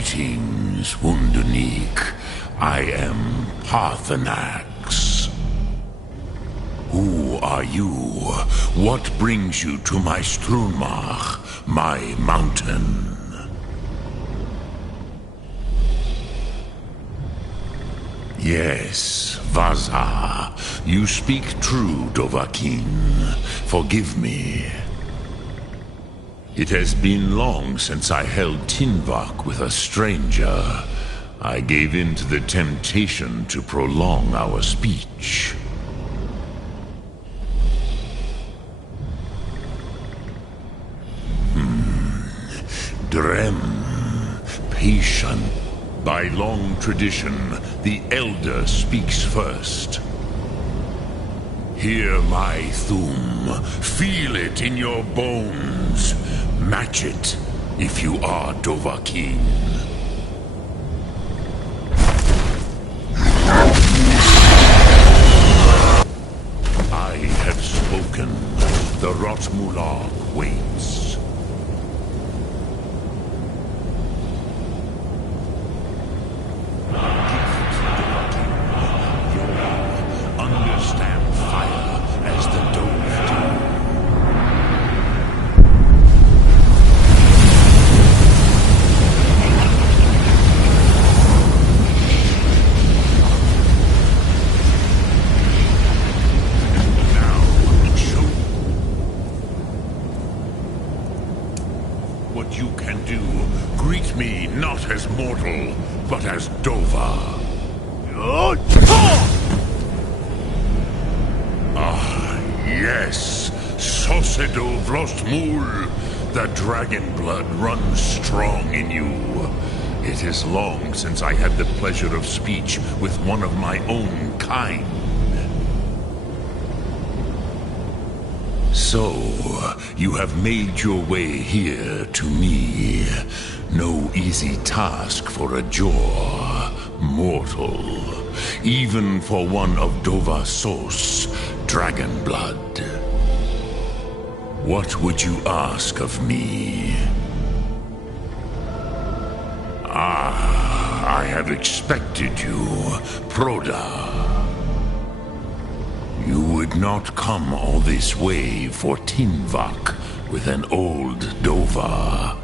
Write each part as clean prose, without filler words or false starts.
Greetings, Wunderneek. I am Paarthurnax. Who are you? What brings you to my Strunmach, my mountain? Yes, Vaza. You speak true, Dovahkiin. Forgive me. It has been long since I held Tinvak with a stranger. I gave in to the temptation to prolong our speech. Drem, patient. By long tradition, the Elder speaks first. Hear my Thu'um. Feel it in your bones. Match it, if you are Dovahkiin. I have spoken. The Rotmulark waits. Understand fire as the Dove do. What you can do, greet me not as mortal, but as Dova. Ah, yes, Sosedo Vlostmul. The dragon blood runs strong in you. It is long since I had the pleasure of speech with one of my own kind. So, you have made your way here to me. No easy task for a Jor, mortal. Even for one of Dova Sos, dragon blood. What would you ask of me? Ah, I have expected you, Proda. You would not come all this way for Tinvak with an old Dova.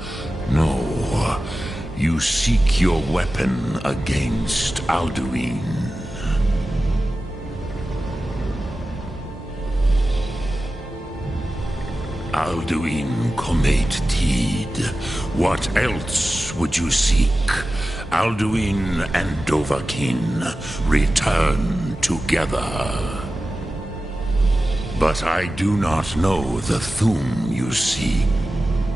No, you seek your weapon against Alduin. Alduin Comate Teed. What else would you seek? Alduin and Dovahkiin return together. But I do not know the Thu'um you seek.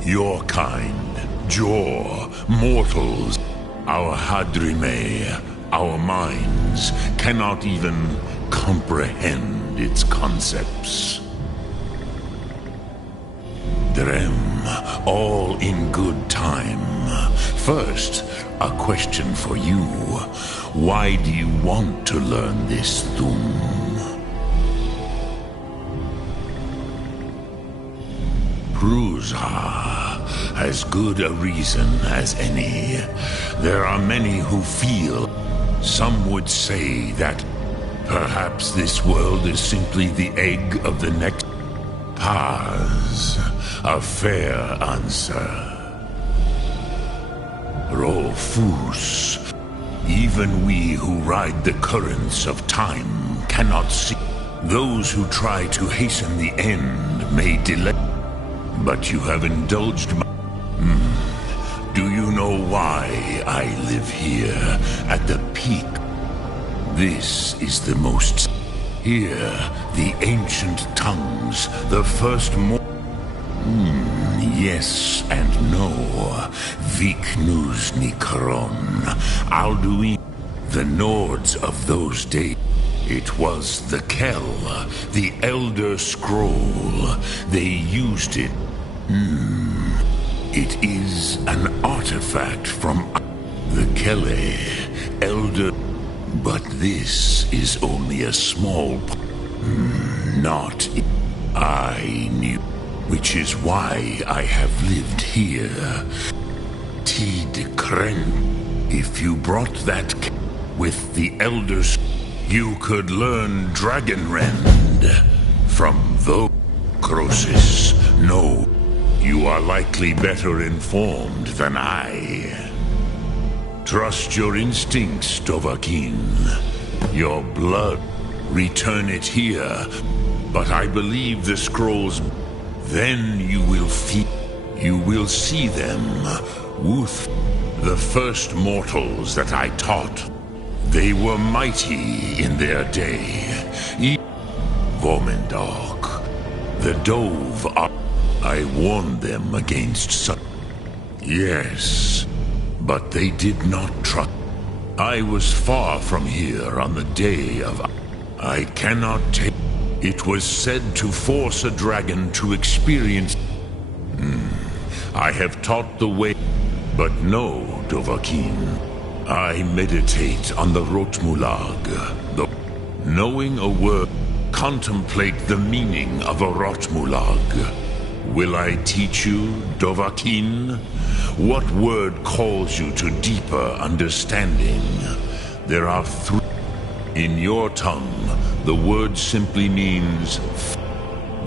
Your kind, Jor, mortals, our Hadrime, our minds cannot even comprehend its concepts. Drem, all in good time. First, a question for you. Why do you want to learn this Thu'um? Pruzha, as good a reason as any. There are many who feel. Some would say that perhaps this world is simply the egg of the next. Paz, a fair answer. Rofus, even we who ride the currents of time cannot see. Those who try to hasten the end may delay. But you have indulged my... Do you know why I live here at the peak? This is the most... Here, the ancient tongues, the first yes and no. Viknus Nikron, Alduin, the Nords of those days. It was the Kell, the Elder Scroll. They used it. It is an artifact from the Kelle, Elder. But this is only a small not I knew, which is why I have lived here. Kren. If you brought that with the elders, you could learn Dragonrend from those. Crosis, no. You are likely better informed than I. Trust your instincts, Dovahkiin. Your blood, return it here. But I believe the scrolls. Then you will You will see them. Wuth, the first mortals that I taught. They were mighty in their day. Vomendok, the Dove are... I warned them against such... Yes, but they did not trust. I was far from here on the day of... I cannot take... It was said to force a dragon to experience... I have taught the way, but no, Dovahkiin. I meditate on the Rotmulag. Knowing a word, contemplate the meaning of a Rotmulag. Will I teach you, Dovahkiin? What word calls you to deeper understanding? There are three. In your tongue, the word simply means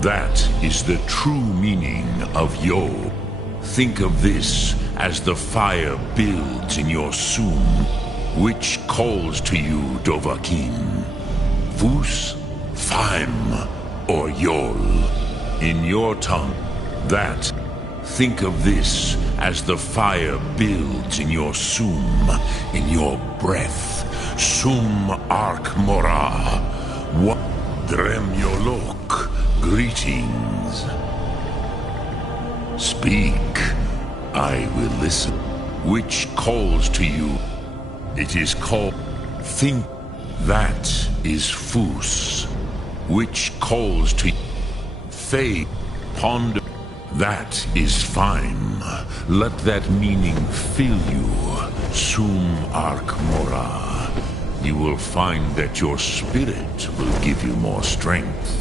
that is the true meaning of Yo. Think of this as the fire builds in your Sum, which calls to you, Dovahkiin. Vus, Faim, or Yol. In your tongue, that. Think of this as the fire builds in your Sum, in your breath. Sum Ark Mora. What? Drem Yolok. Greetings. Speak. I will listen. Which calls to you? It is called... Think. That is Fus. Which calls to you? Faith. Ponder. That is fine. Let that meaning fill you. Sum Ark Mora. You will find that your spirit will give you more strength.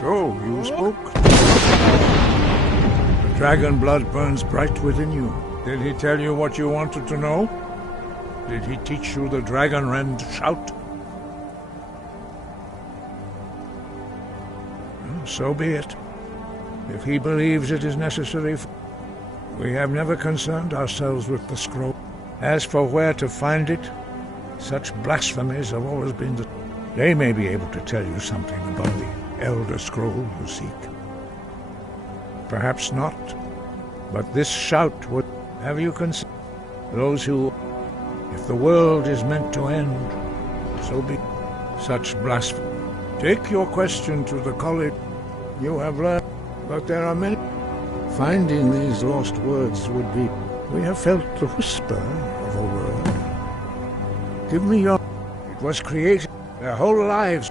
So, you spoke? The dragon blood burns bright within you. Did he tell you what you wanted to know? Did he teach you the dragon rend shout? Well, so be it. If he believes it is necessary, we have never concerned ourselves with the scroll. As for where to find it, such blasphemies have always been the... They may be able to tell you something about the Elder Scroll you seek. Perhaps not, but this shout would... Have you considered those who... If the world is meant to end, so be such blasphemy. Take your question to the college. You have learned, but there are many... Finding these lost words would be... We have felt the whisper of a word. Give me your... It was created their whole lives.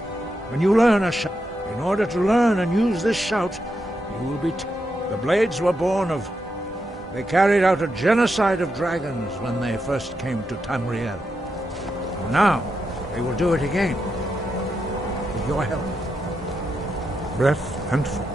When you learn a shout, in order to learn and use this shout, you will be... The Blades were born of... They carried out a genocide of dragons when they first came to Tamriel. And now, they will do it again. With your help. Breath and fire.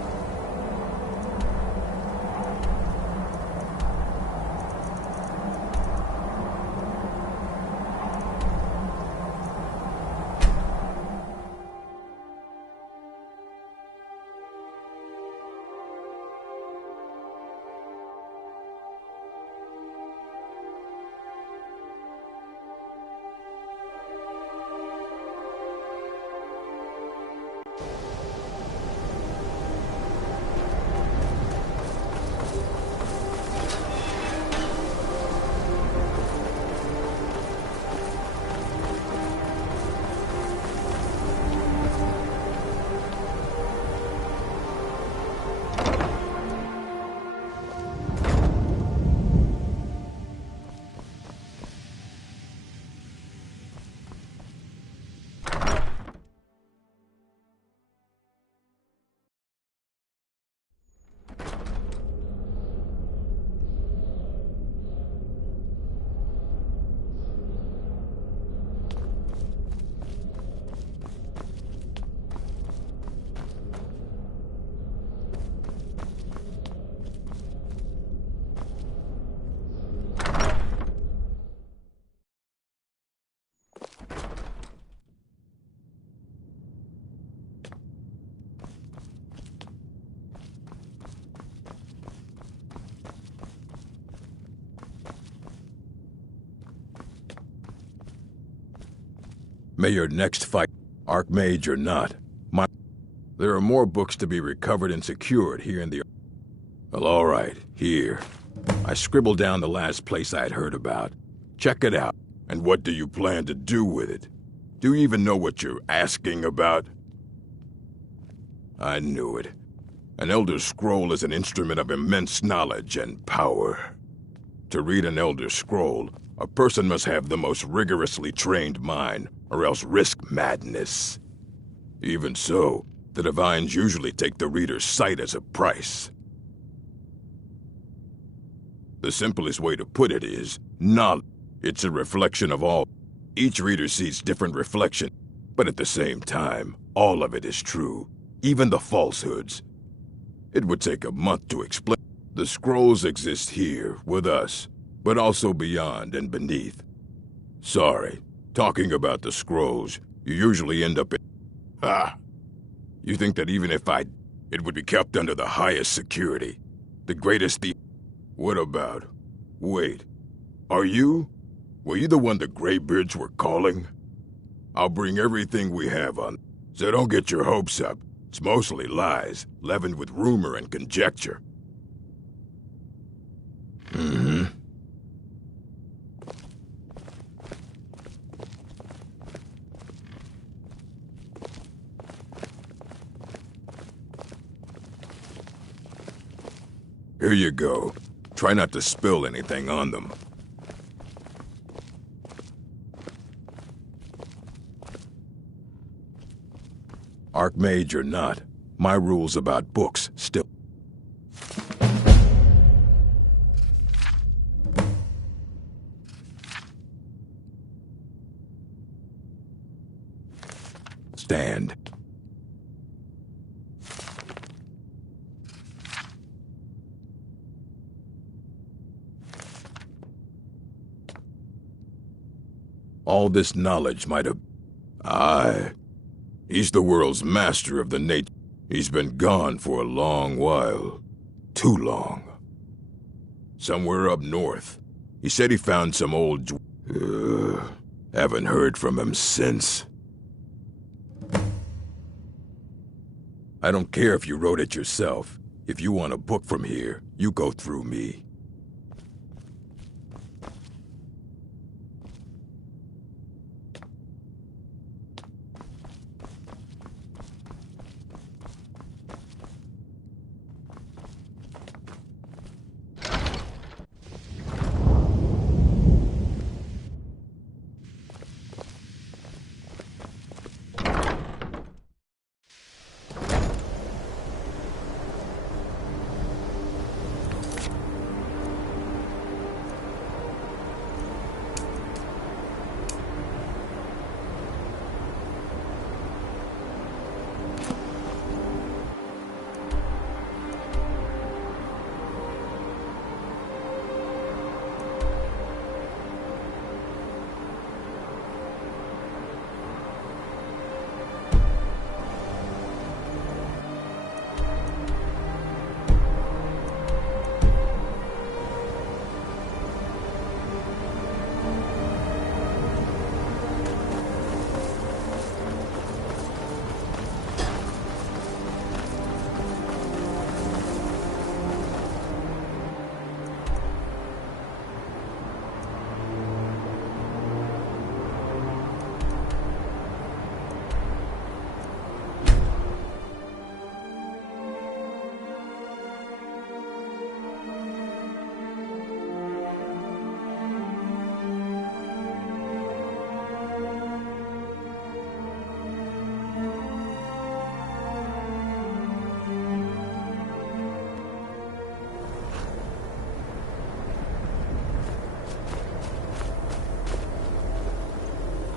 May your next fight, Archmage or not, there are more books to be recovered and secured here in the... Well, all right, here. I scribbled down the last place I'd heard about. Check it out. And what do you plan to do with it? Do you even know what you're asking about? I knew it. An Elder Scroll is an instrument of immense knowledge and power. To read an Elder Scroll, a person must have the most rigorously trained mind, or else risk madness. Even so, the Divines usually take the reader's sight as a price. The simplest way to put it is, knowledge. It's a reflection of all. Each reader sees different reflection, but at the same time, all of it is true, even the falsehoods. It would take a month to explain. The scrolls exist here, with us, but also beyond and beneath. Sorry, talking about the scrolls, you usually end up in... You think that even if it would be kept under the highest security, the greatest What about... Wait, were you the one the Greybeards were calling? I'll bring everything we have on, so don't get your hopes up. It's mostly lies, leavened with rumor and conjecture. Mm-hmm. Here you go. Try not to spill anything on them. Archmage or not, my rules about books still... stand. All this knowledge might have... Aye. He's the world's master of the nature. He's been gone for a long while. Too long. Somewhere up north. He said he found some old... haven't heard from him since. I don't care if you wrote it yourself. If you want a book from here, you go through me.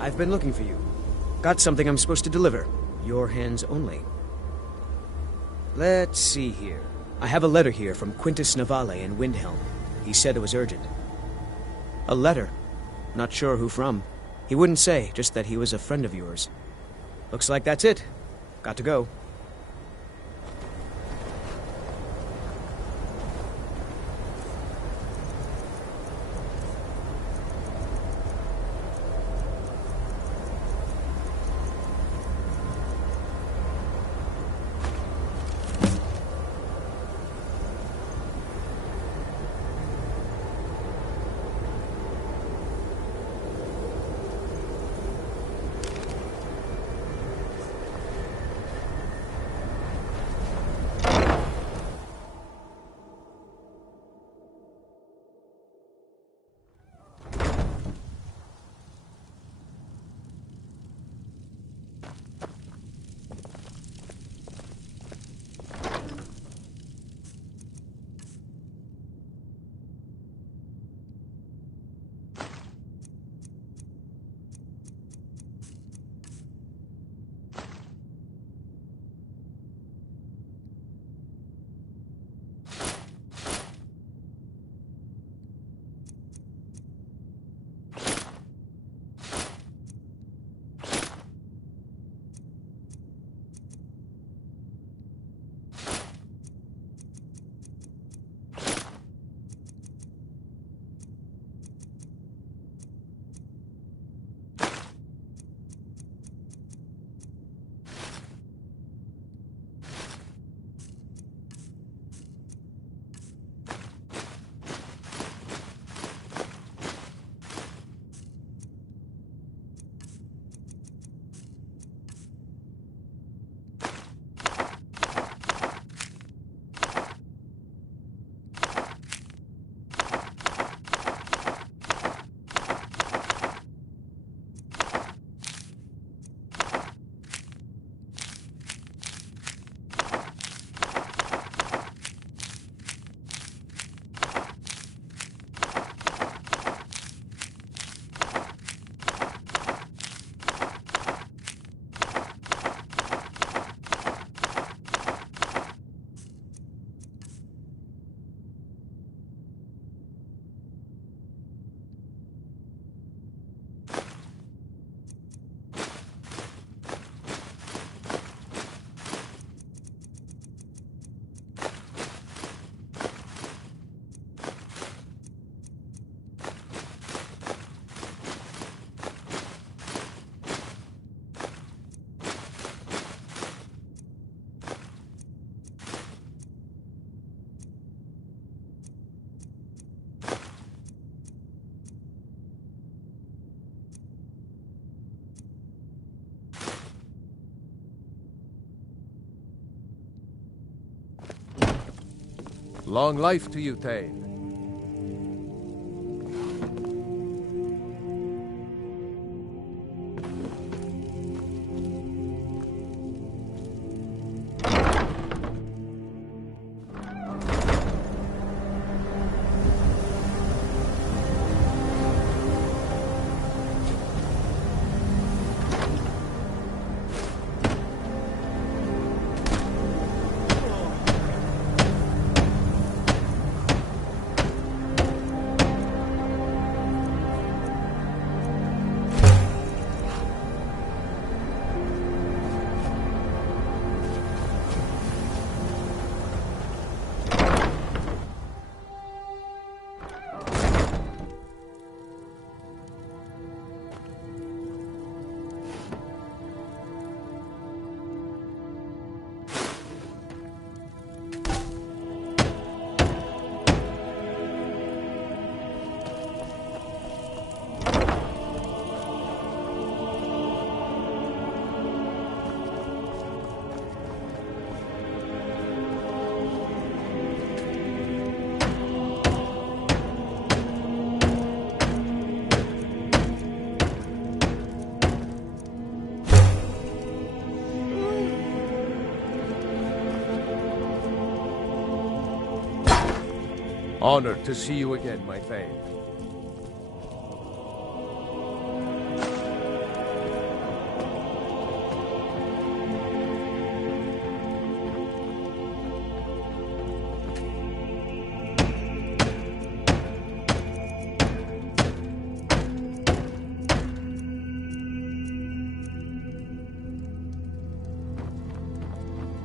I've been looking for you. Got something I'm supposed to deliver. Your hands only. Let's see here. I have a letter here from Quintus Navale in Windhelm. He said it was urgent. A letter? Not sure who from. He wouldn't say, just that he was a friend of yours. Looks like that's it. Got to go. Long life to you, Thane. Honored to see you again, my Thane.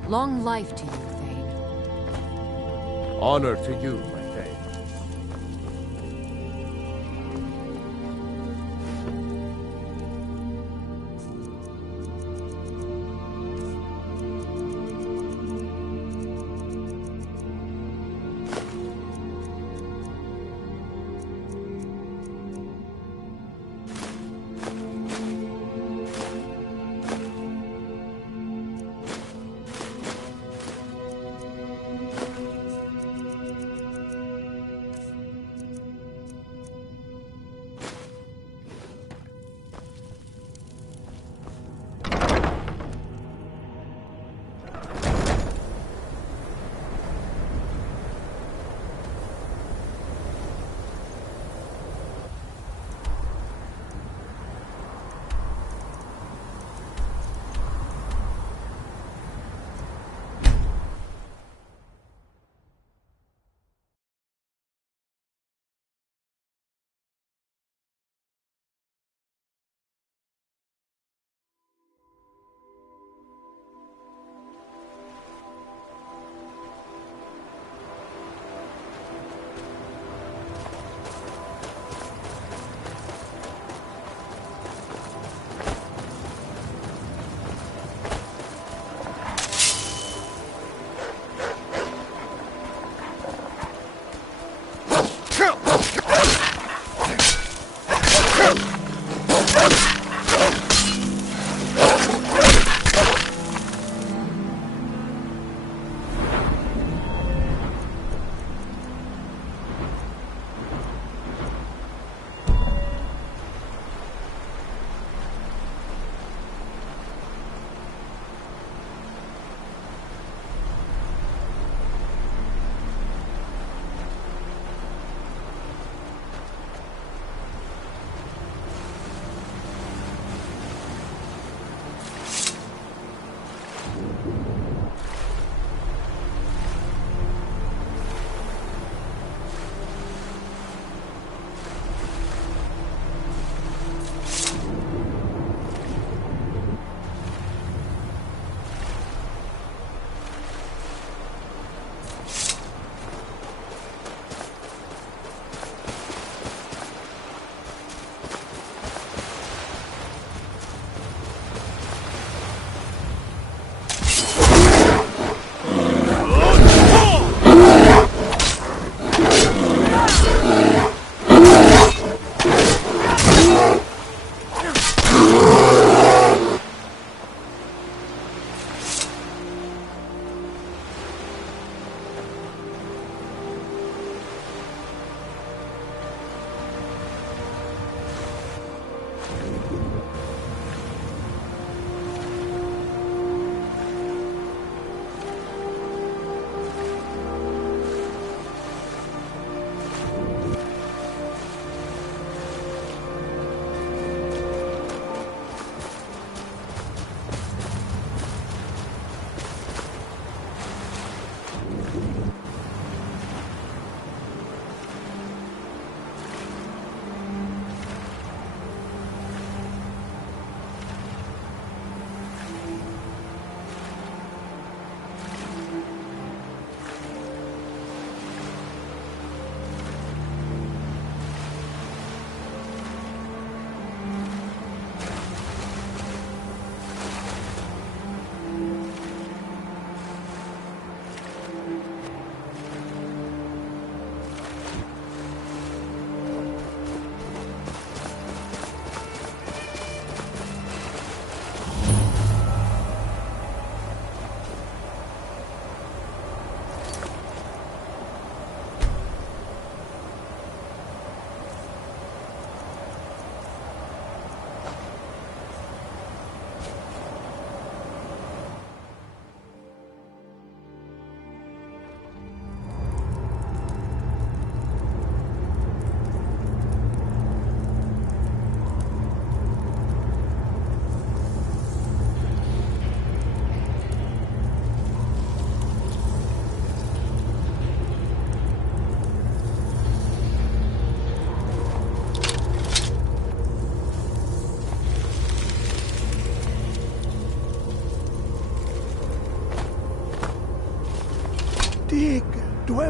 Long life to you, Thane. Honor to you, my Thane.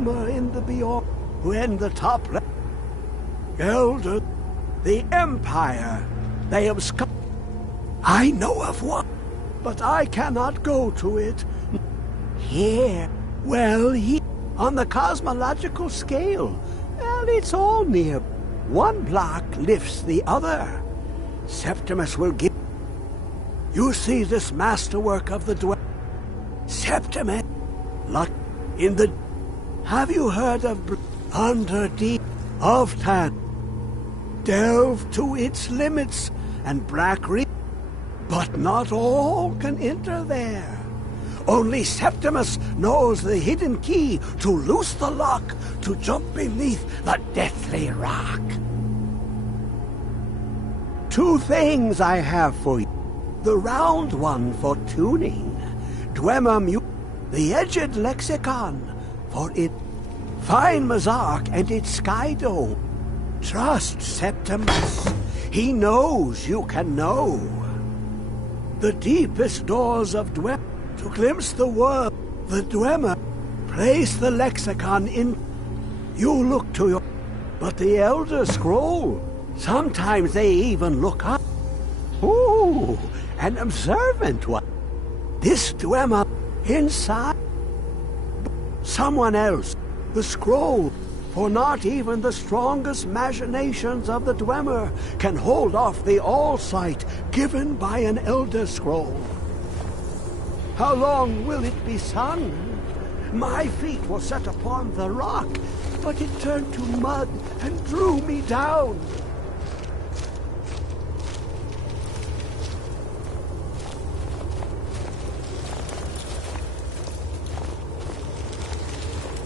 Dwemer in the beyond. When the top Elder, the Empire, they have I know of one, but I cannot go to it. Here, well, on the cosmological scale, well, it's all near. One block lifts the other. Septimus will give. You see this masterwork of the Septimus, lot in the. Have you heard of under deep of Tan? Delve to its limits and Brack Reef, but not all can enter there. Only Septimus knows the hidden key to loose the lock to jump beneath the deathly rock. 2 things I have for you. The round one for tuning. Dwemer the edged lexicon for it. Find Mazark and its sky dome. Trust Septimus. He knows you can know. The deepest doors of Dwemer. To glimpse the world, the Dwemer, place the lexicon in. You look to your. But the Elder Scroll, sometimes they even look up. Ooh, an observant one. This Dwemer, inside. Someone else, the scroll, for not even the strongest machinations of the Dwemer can hold off the all-sight given by an Elder Scroll. How long will it be sung? My feet were set upon the rock, but it turned to mud and drew me down.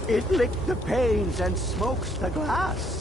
It licked the panes and smokes the glass.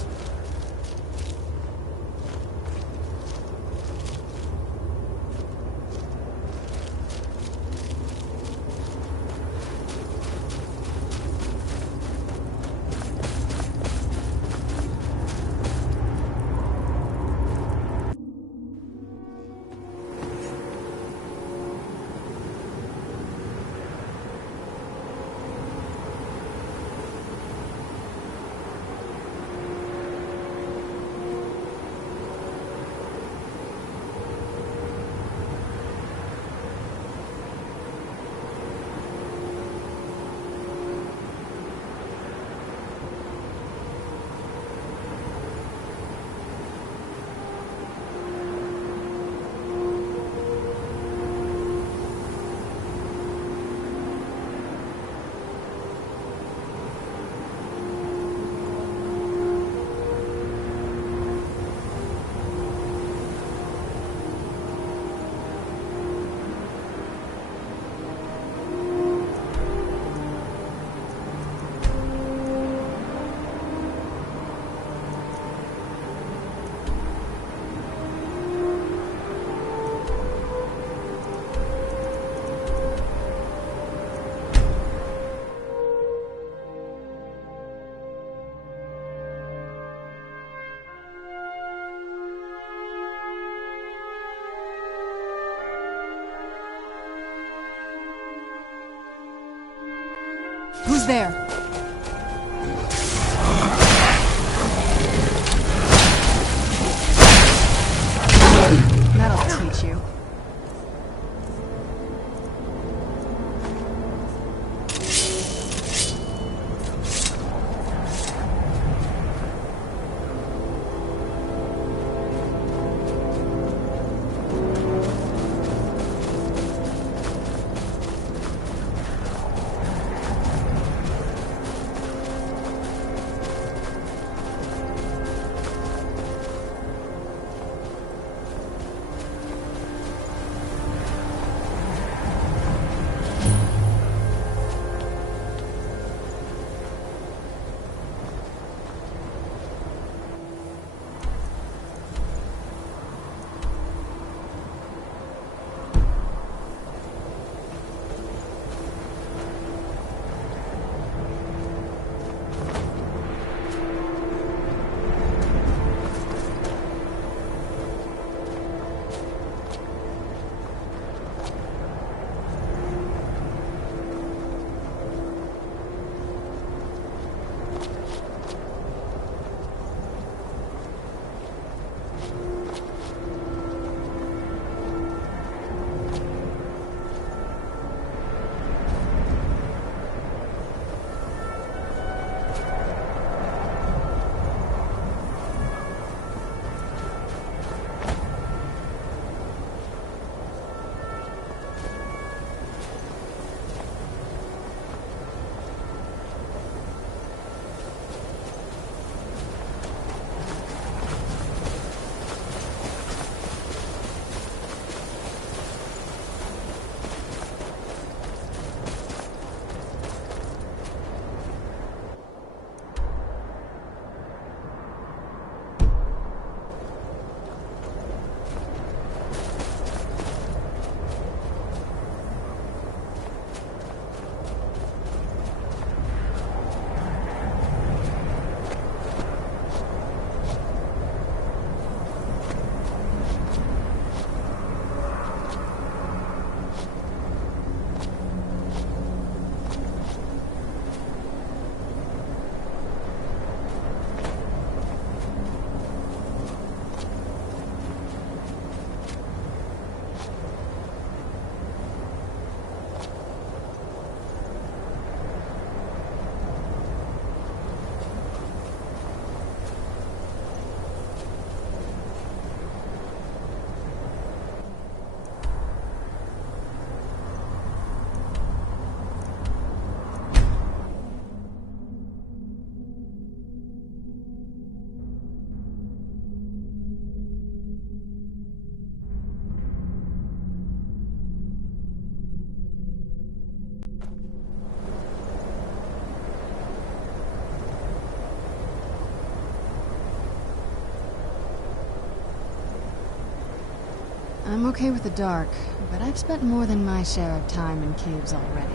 Who's there? That'll teach you. I'm okay with the dark, but I've spent more than my share of time in caves already.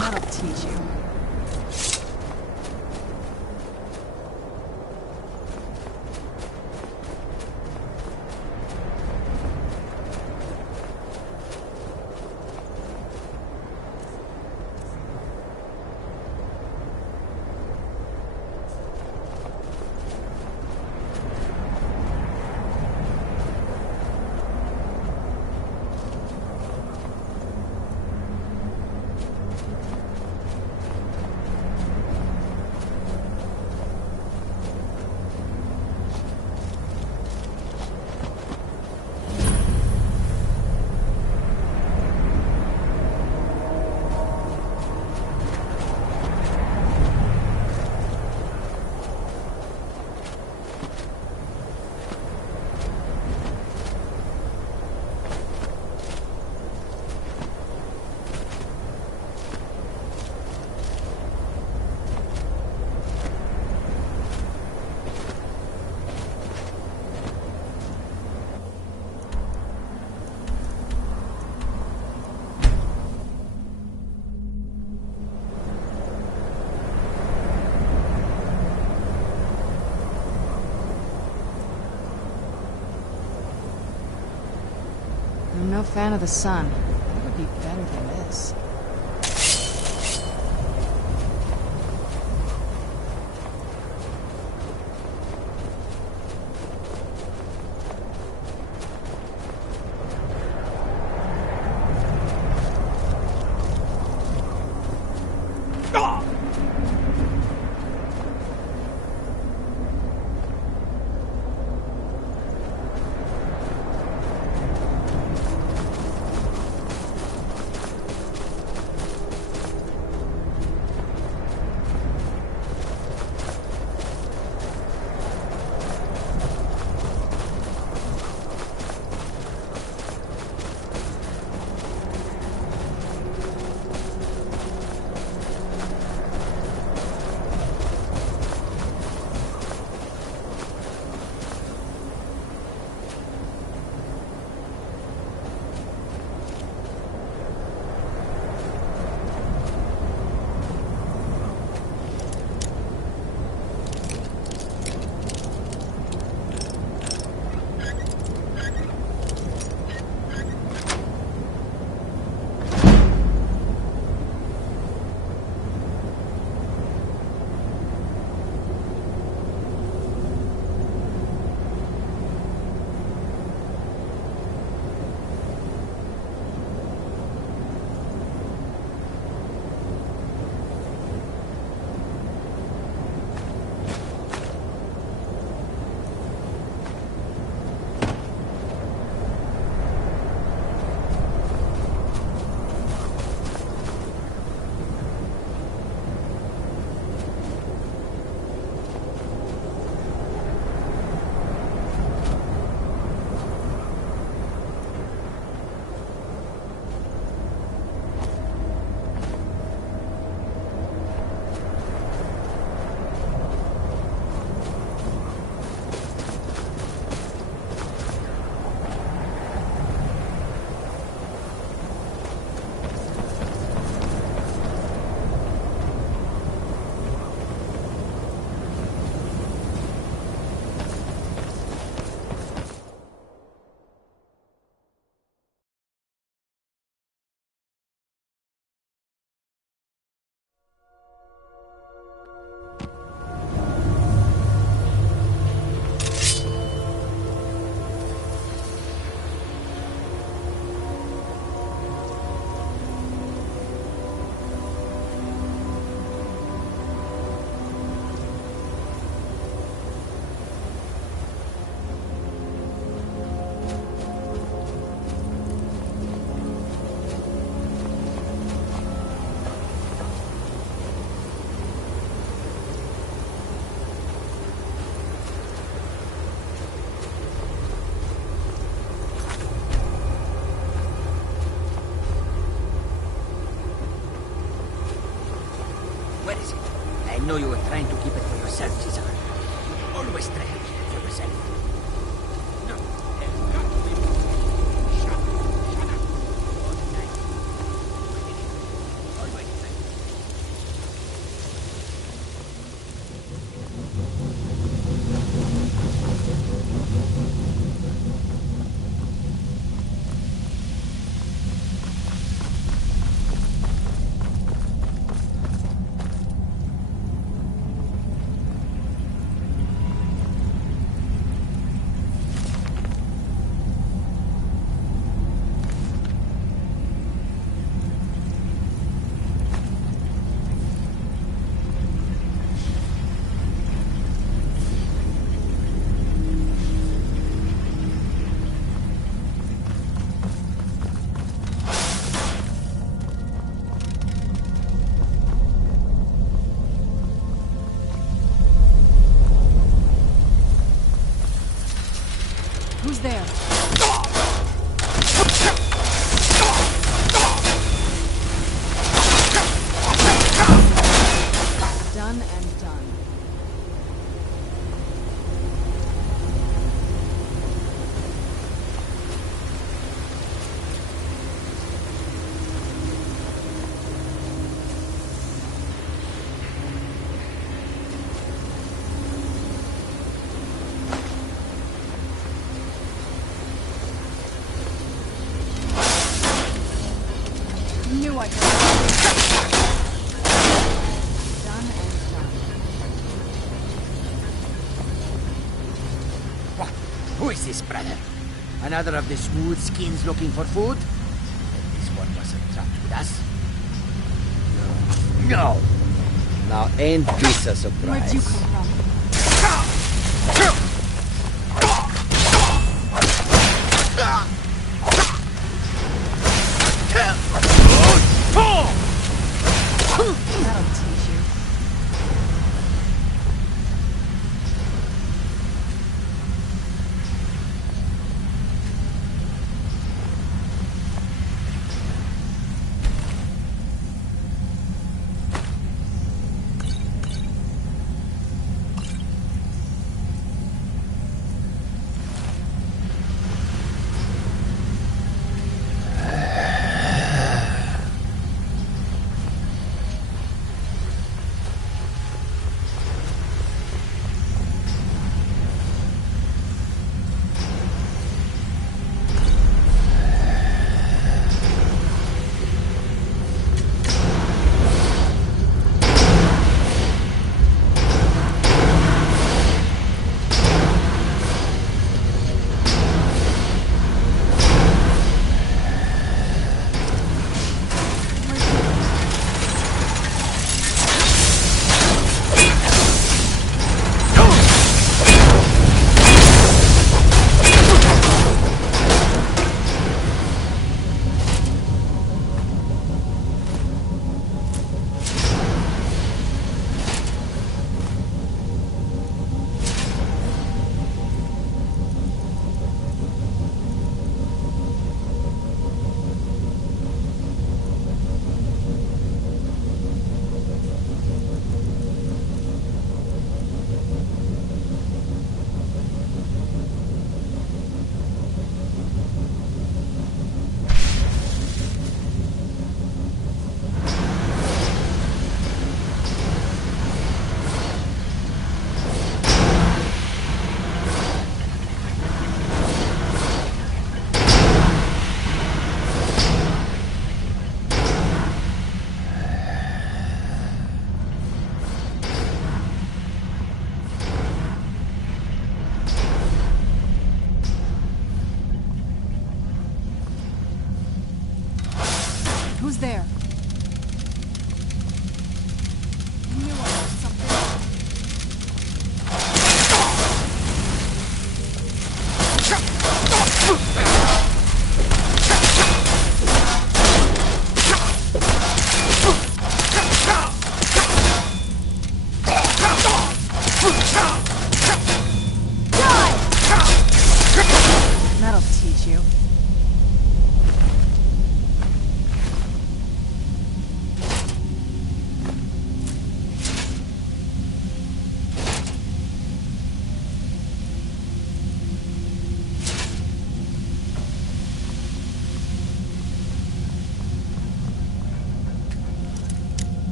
That'll teach you. I'm no fan of the sun. It would be better than this. know you were trying to keep it for yourself, Caesar. Always try to keep it for yourself. No, there's got to be more. Shut up. All night. Always try. Who's there? Done and done. Knew I could. Done and done. What? Who is this, brother? Another of the smooth skins looking for food? This one wasn't trapped with us. No. Now ain't this a surprise? Where'd you come from? That'll teach you.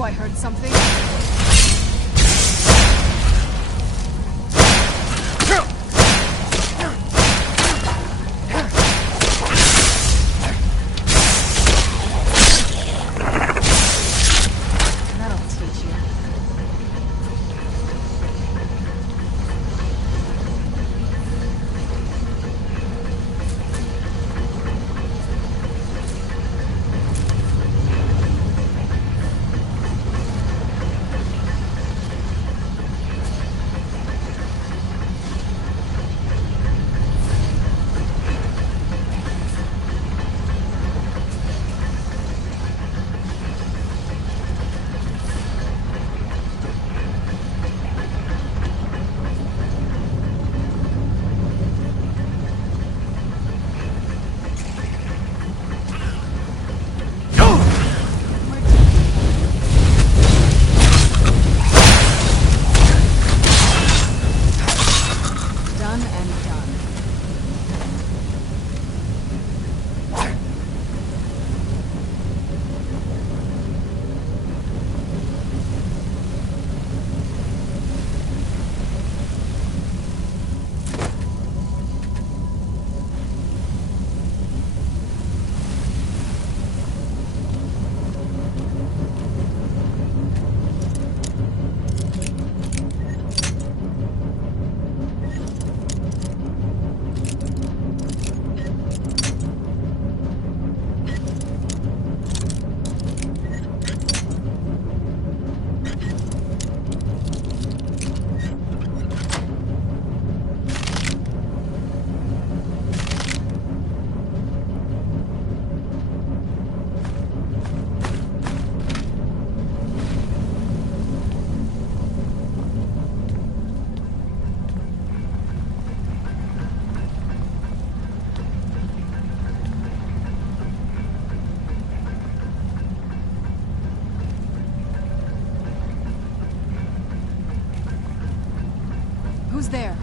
knew I heard something. That'll teach you. Done and done. Who's there?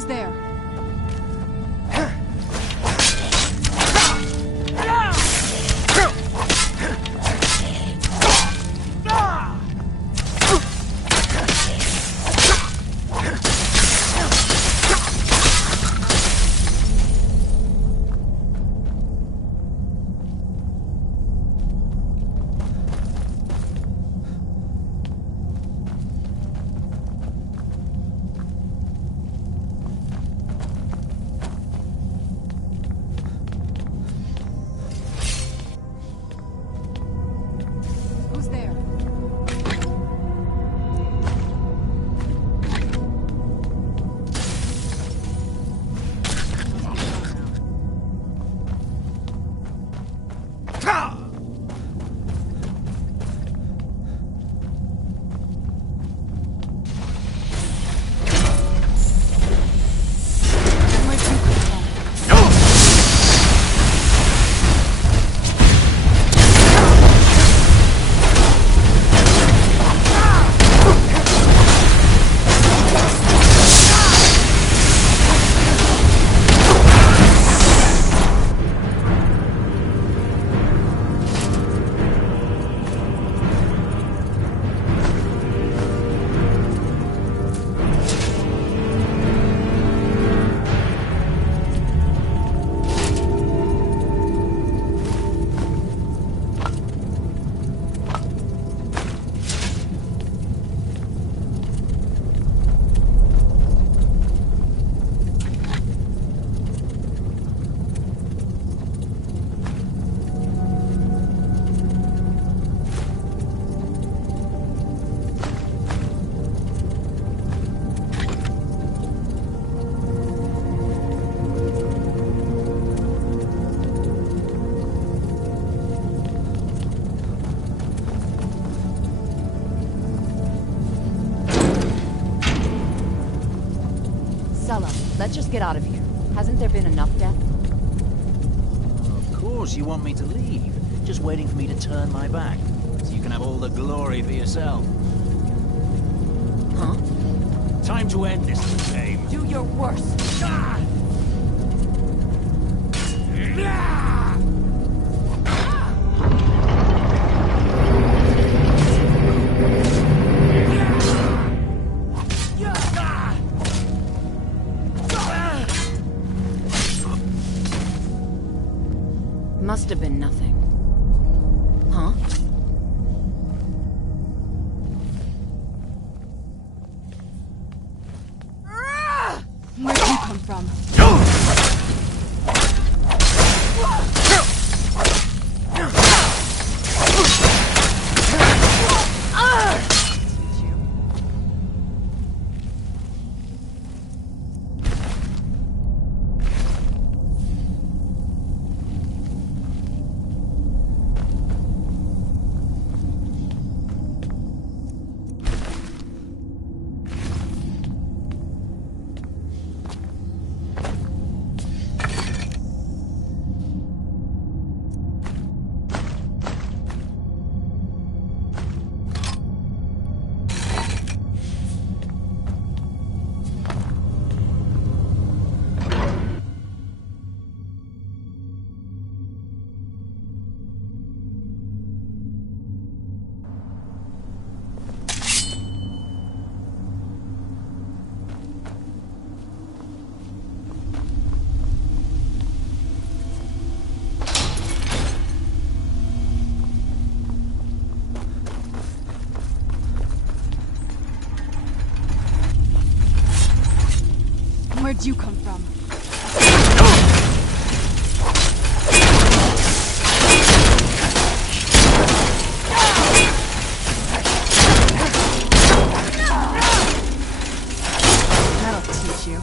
Who's there? Who's there? Where'd you come from? Sulla, let's just get out of here. Hasn't there been enough death? Of course you want me to leave. Just waiting for me to turn my back. So you can have all the glory for yourself. Huh? Time to end this game. Do your worst. Must have been nothing. Huh? Where'd you come from? Where'd you come from? That'll teach you.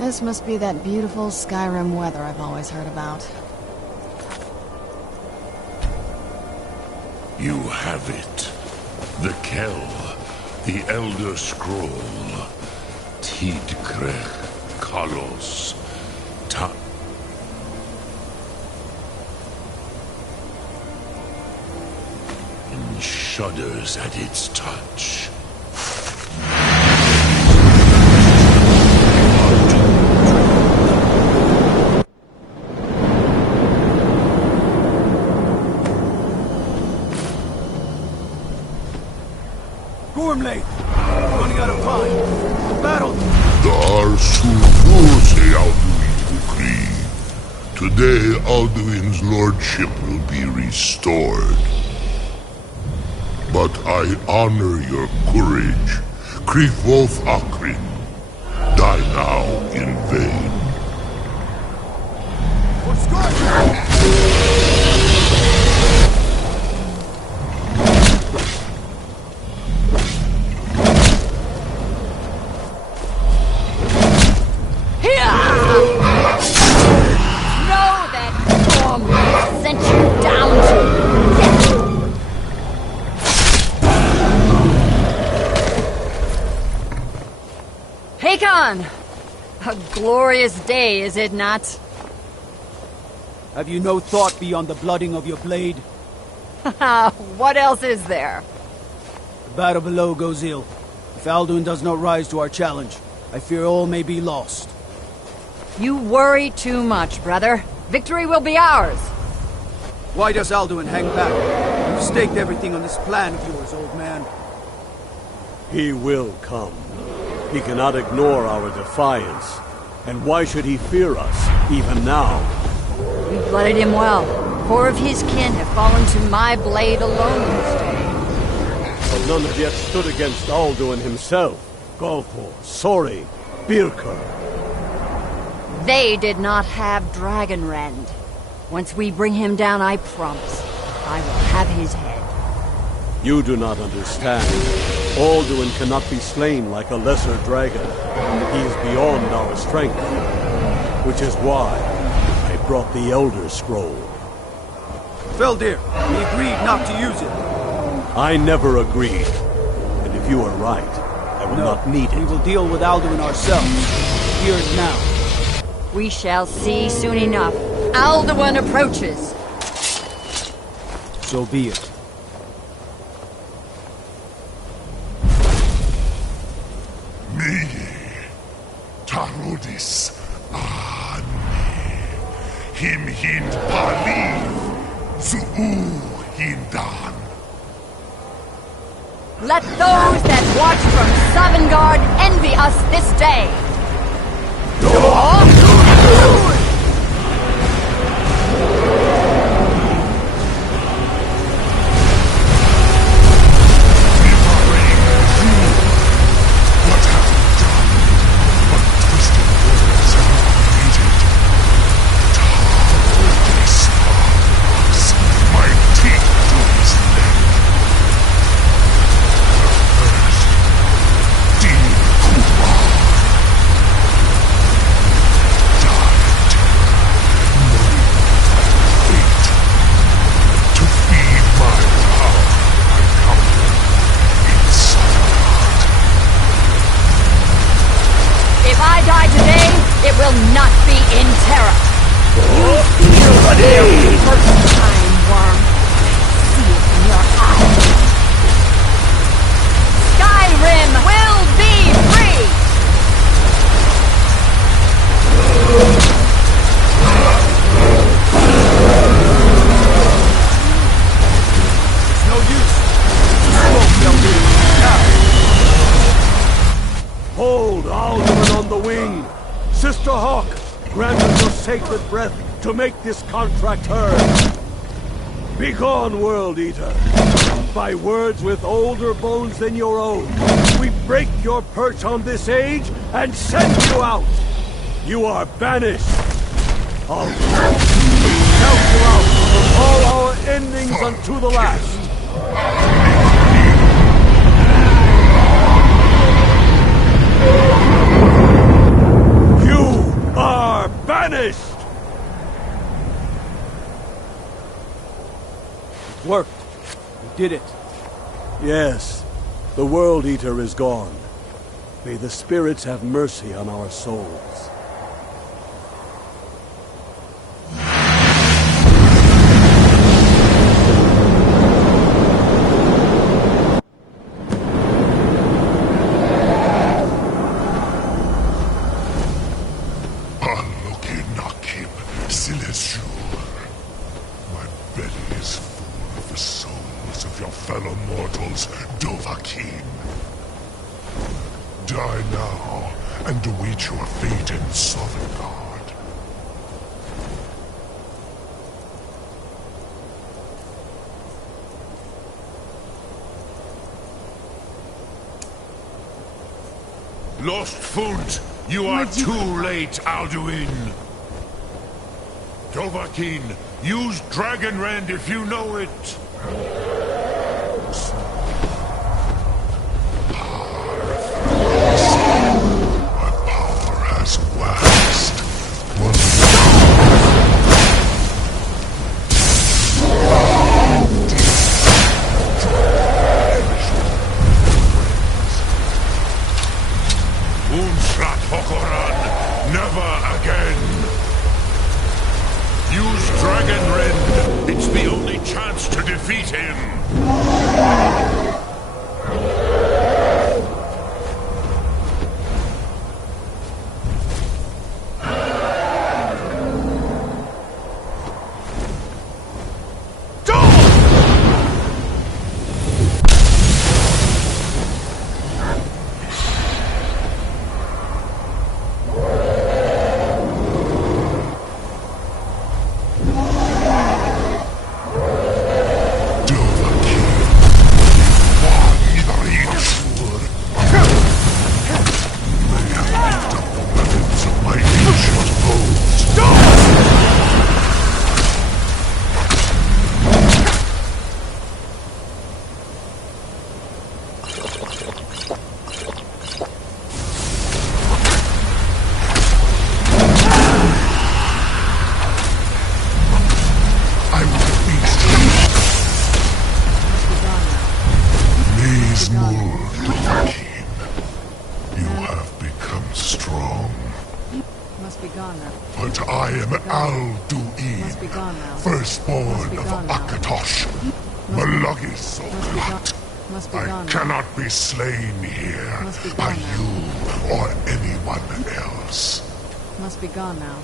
This must be that beautiful Skyrim weather I've always heard about. You have it. The Kell, the Elder Scroll. Tidkrech Kalos. Ta... And shudders at its touch. Gormley! Running out of time! Battle! Today, Alduin's lordship will be restored. But I honor your courage. Krifwolf Akrin. Die now in vain. What's going A glorious day, is it not? Have you no thought beyond the blooding of your blade? What else is there? The battle below goes ill. If Alduin does not rise to our challenge, I fear all may be lost. You worry too much, brother. Victory will be ours. Why does Alduin hang back? You've staked everything on this plan of yours, old man. He will come. He cannot ignore our defiance. And why should he fear us, even now? We blooded him well. 4 of his kin have fallen to my blade alone this day. But none have yet stood against Alduin himself. Golthor, Sori, Birka. They did not have Dragonrend. Once we bring him down, I promise, I will have his head. You do not understand. Alduin cannot be slain like a lesser dragon. He is beyond our strength. Which is why I brought the Elder Scroll. Feldir, we agreed not to use it. I never agreed. And if you are right, I will not need it. We will deal with Alduin ourselves. Here and now. We shall see soon enough. Alduin approaches. So be it. Tarodis Ane Him Hind Paliv Zuu Hindan. Let those that watch from Sovngarde envy us this day. To make this contract heard. Begone, World Eater. By words with older bones than your own, we break your perch on this age and send you out. You are banished. I'll count you out from all our endings unto the last. You We did it. Yes. The World Eater is gone. May the spirits have mercy on our souls. My belly is full of the souls of your fellow mortals, Dovahkiin. Die now, and await your fate in Sovngarde. Lost Funt, you are too late, Alduin. Dovahkiin, use Dragonrend if you know it. My power has waxed. Unsrat Hokoran, never again. Use Dragonrend. It's the only chance to defeat him. But I am Alduin, firstborn of Akatosh, Malagis Oklat. I cannot be slain here by you or anyone else. Must be gone now.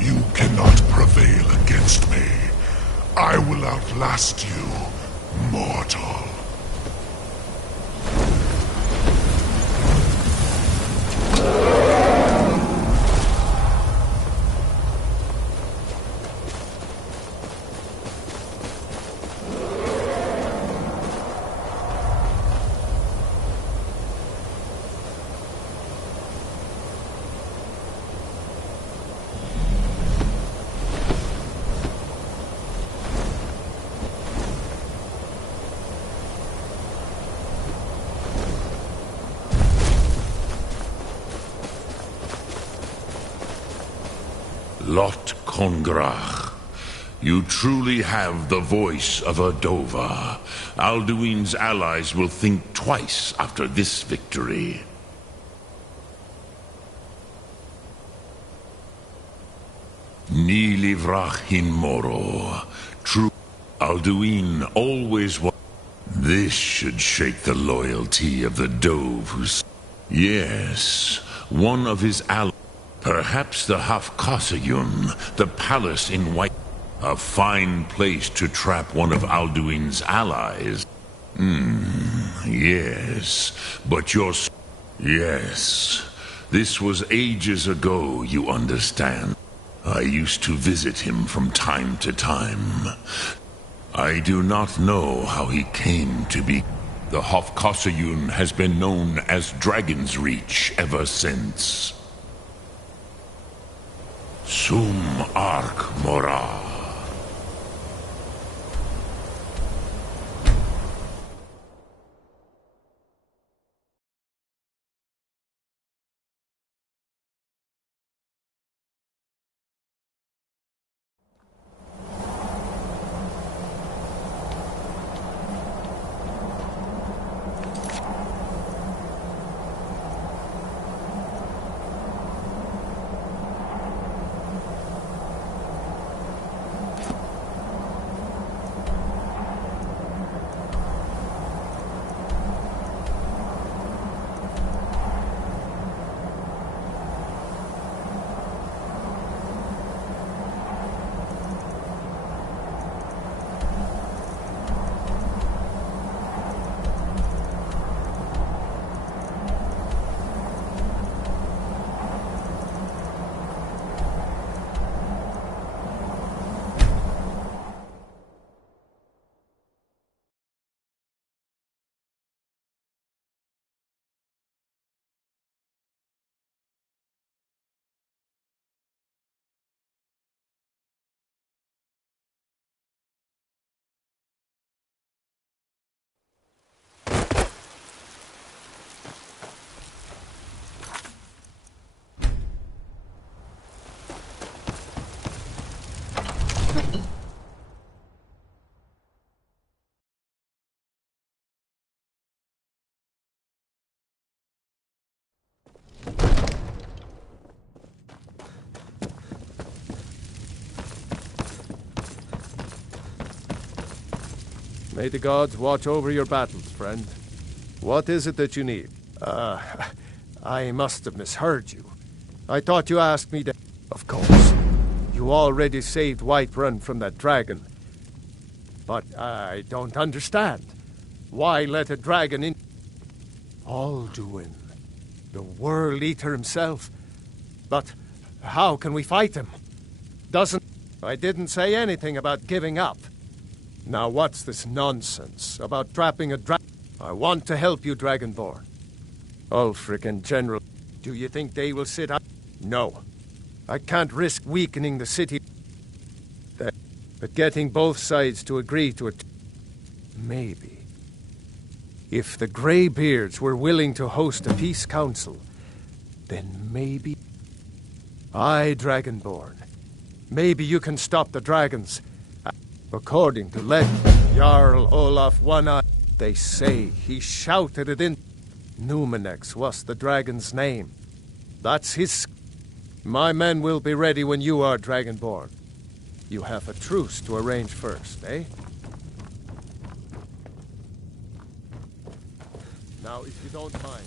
You cannot prevail against me. I will outlast you, mortal. Lot Kongrach, you truly have the voice of a Dova. Alduin's allies will think twice after this victory. Ni livrach hin moro. True Alduin always was. This should shake the loyalty of the Dove who's... Yes, one of his allies. Perhaps the Hafkasayun, the palace in White... A fine place to trap one of Alduin's allies. Yes, but you're... Yes, this was ages ago, you understand. I used to visit him from time to time. I do not know how he came to be... The Hafkasayun has been known as Dragon's Reach ever since. Sum Ark Mora. May the gods watch over your battles, friend. What is it that you need? I must have misheard you. I thought you asked me to... Of course. You already saved Whiterun from that dragon. But I don't understand. Why let a dragon in... Alduin, the World Eater himself. But how can we fight him? I didn't say anything about giving up. Now what's this nonsense about trapping a dragon? I want to help you, Dragonborn. Ulfric and General, do you think they will sit out? No. I can't risk weakening the city. But getting both sides to agree to it... Maybe. If the Greybeards were willing to host a peace council, then maybe... Aye, Dragonborn. Maybe you can stop the dragons. According to legend, Jarl Olaf One-Eye, they say he shouted it in... Numenex was the dragon's name. That's his... My men will be ready when you are, Dragonborn. You have a truce to arrange first, eh? Now, if you don't mind...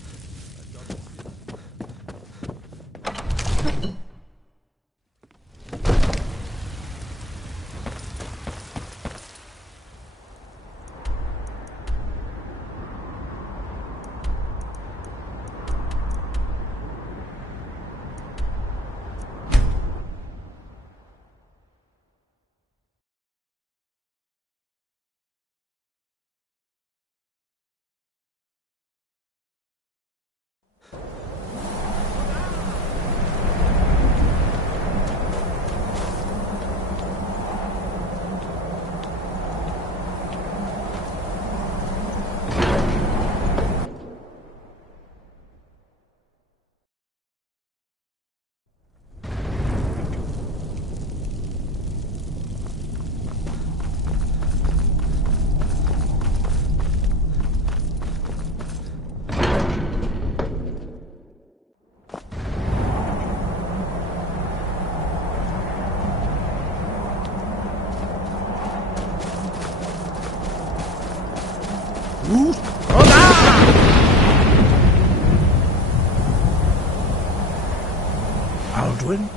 Alduin?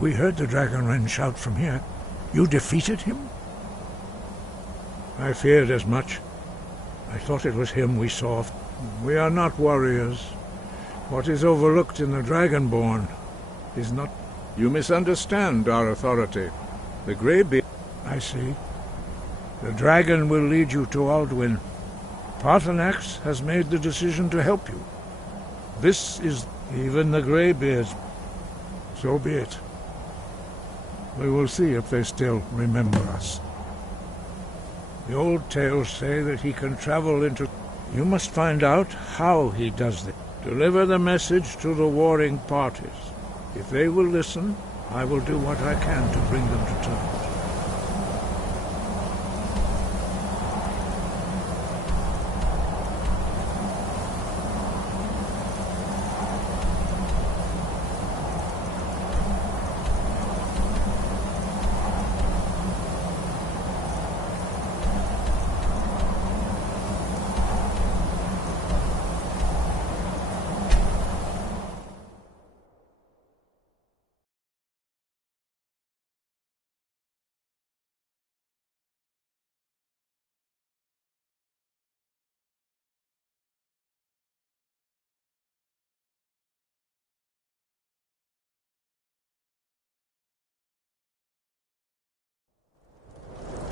We heard the Dragonren shout from here. You defeated him? I feared as much. I thought it was him we saw. We are not warriors. What is overlooked in the Dragonborn is not... You misunderstand our authority. The Greybeard... I see. The dragon will lead you to Alduin. Paarthurnax has made the decision to help you. This is even the Greybeards. So be it. We will see if they still remember us. The old tales say that he can travel into... You must find out how he does this. Deliver the message to the warring parties. If they will listen, I will do what I can to bring them to terms.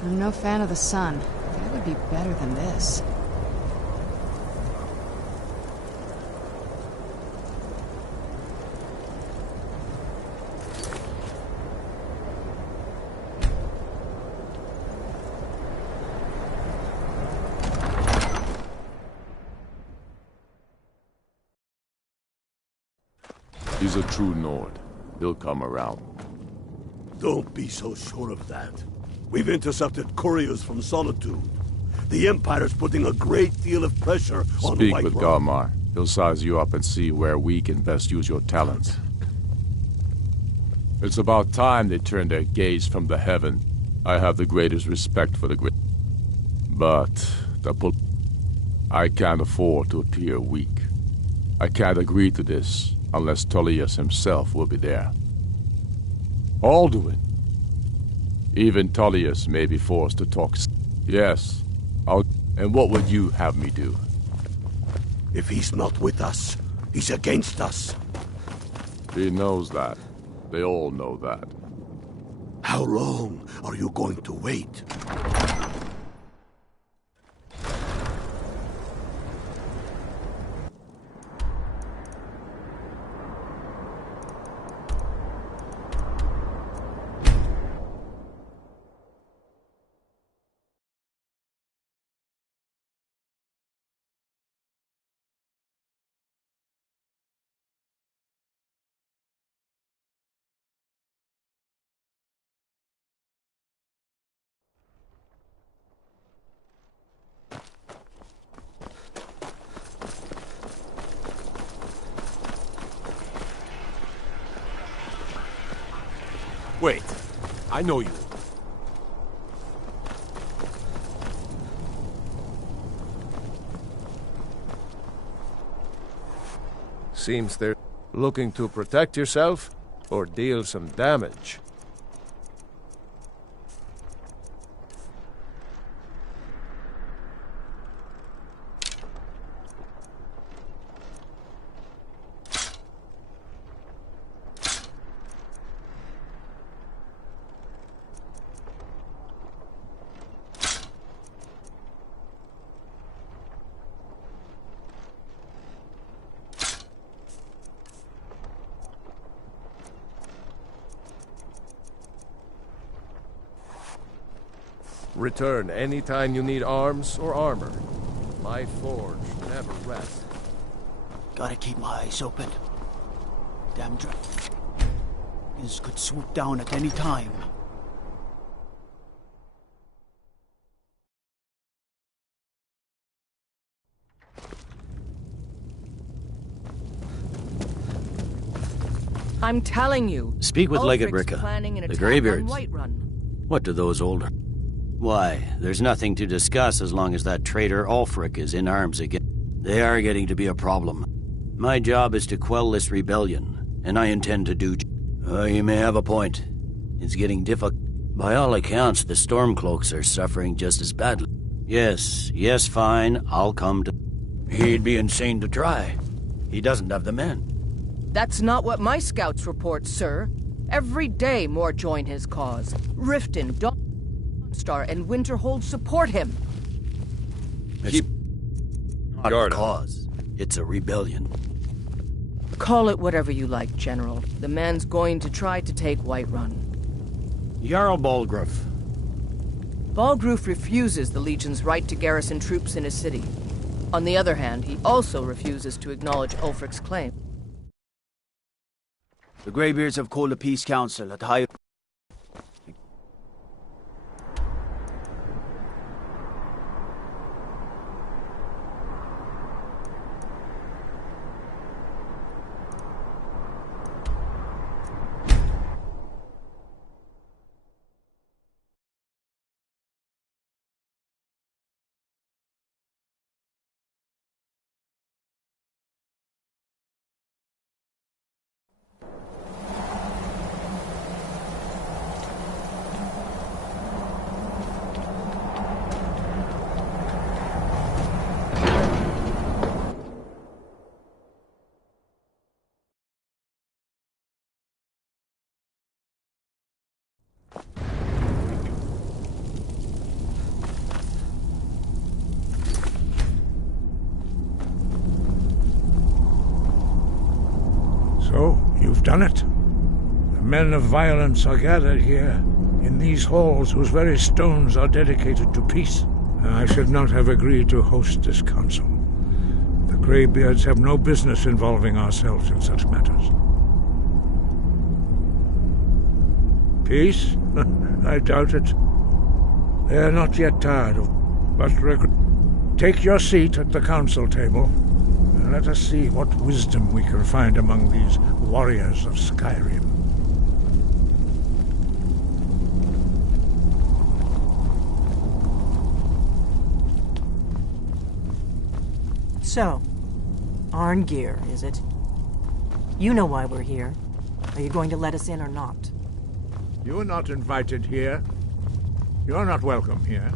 I'm no fan of the sun. That would be better than this. He's a true Nord. He'll come around. Don't be so sure of that. We've intercepted couriers from Solitude. The Empire's putting a great deal of pressure on Speak Whiterun. with Garmar. He'll size you up and see where we can best use your talents. It's about time they turned their gaze from the heaven. I have the greatest respect for the great... But I can't afford to appear weak. I can't agree to this unless Tullius himself will be there. Alduin. Even Tullius may be forced to talk. Yes, and what would you have me do? If he's not with us, he's against us. He knows that. They all know that. How long are you going to wait? Wait, I know you. Seems they're looking to protect yourself or deal some damage. Return anytime you need arms or armor. My forge never rests. Gotta keep my eyes open. Damn dragons could swoop down at any time. I'm telling you. Speak with Legate Ulfric's Ricka, planning an the attack Greybeards. on Whiterun. What do those older? Why, there's nothing to discuss as long as that traitor Ulfric is in arms again. They are getting to be a problem. My job is to quell this rebellion, and I intend to do. You may have a point. It's getting difficult. By all accounts, the Stormcloaks are suffering just as badly. Yes, fine, I'll come to... He'd be insane to try. He doesn't have the men. That's not what my scouts report, sir. Every day more join his cause. Riften, Dawnstar, and Winterhold support him. It's not a cause. It's a rebellion. Call it whatever you like, General. The man's going to try to take Whiterun. Jarl Balgruuf. Balgruuf refuses the Legion's right to garrison troops in his city. On the other hand, he also refuses to acknowledge Ulfric's claim. The Greybeards have called a peace council at high... So, you've done it. The men of violence are gathered here, in these halls whose very stones are dedicated to peace. I should not have agreed to host this council. The Greybeards have no business involving ourselves in such matters. Peace? I doubt it. They are not yet tired of... But take your seat at the council table. Let us see what wisdom we can find among these warriors of Skyrim. So, Arngeir, is it? You know why we're here. Are you going to let us in or not? You are not invited here. You're not welcome here.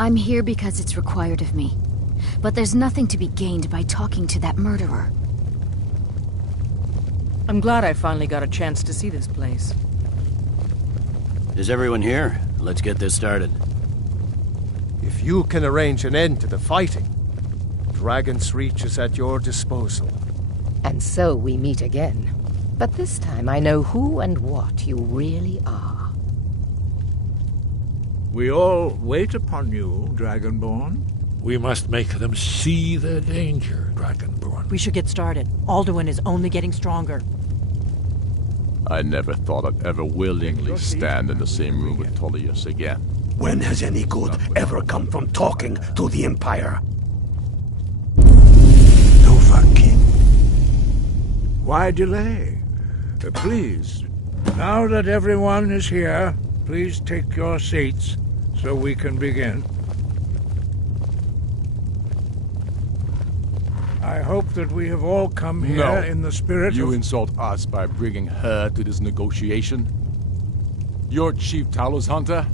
I'm here because it's required of me. But there's nothing to be gained by talking to that murderer. I'm glad I finally got a chance to see this place. Is everyone here? Let's get this started. If you can arrange an end to the fighting, Dragon's Reach is at your disposal. And so we meet again. But this time I know who and what you really are. We all wait upon you, Dragonborn. We must make them see their danger, Dragonborn. We should get started. Alduin is only getting stronger. I never thought I'd ever willingly stand in the same room with Tullius again. When has any good ever come from talking to the Empire? Dovahkiin. Why delay? Please, now that everyone is here, please take your seats so we can begin. I hope that we have all come here in the spirit You of... insult us by bringing her to this negotiation? You're Chief Talos Hunter?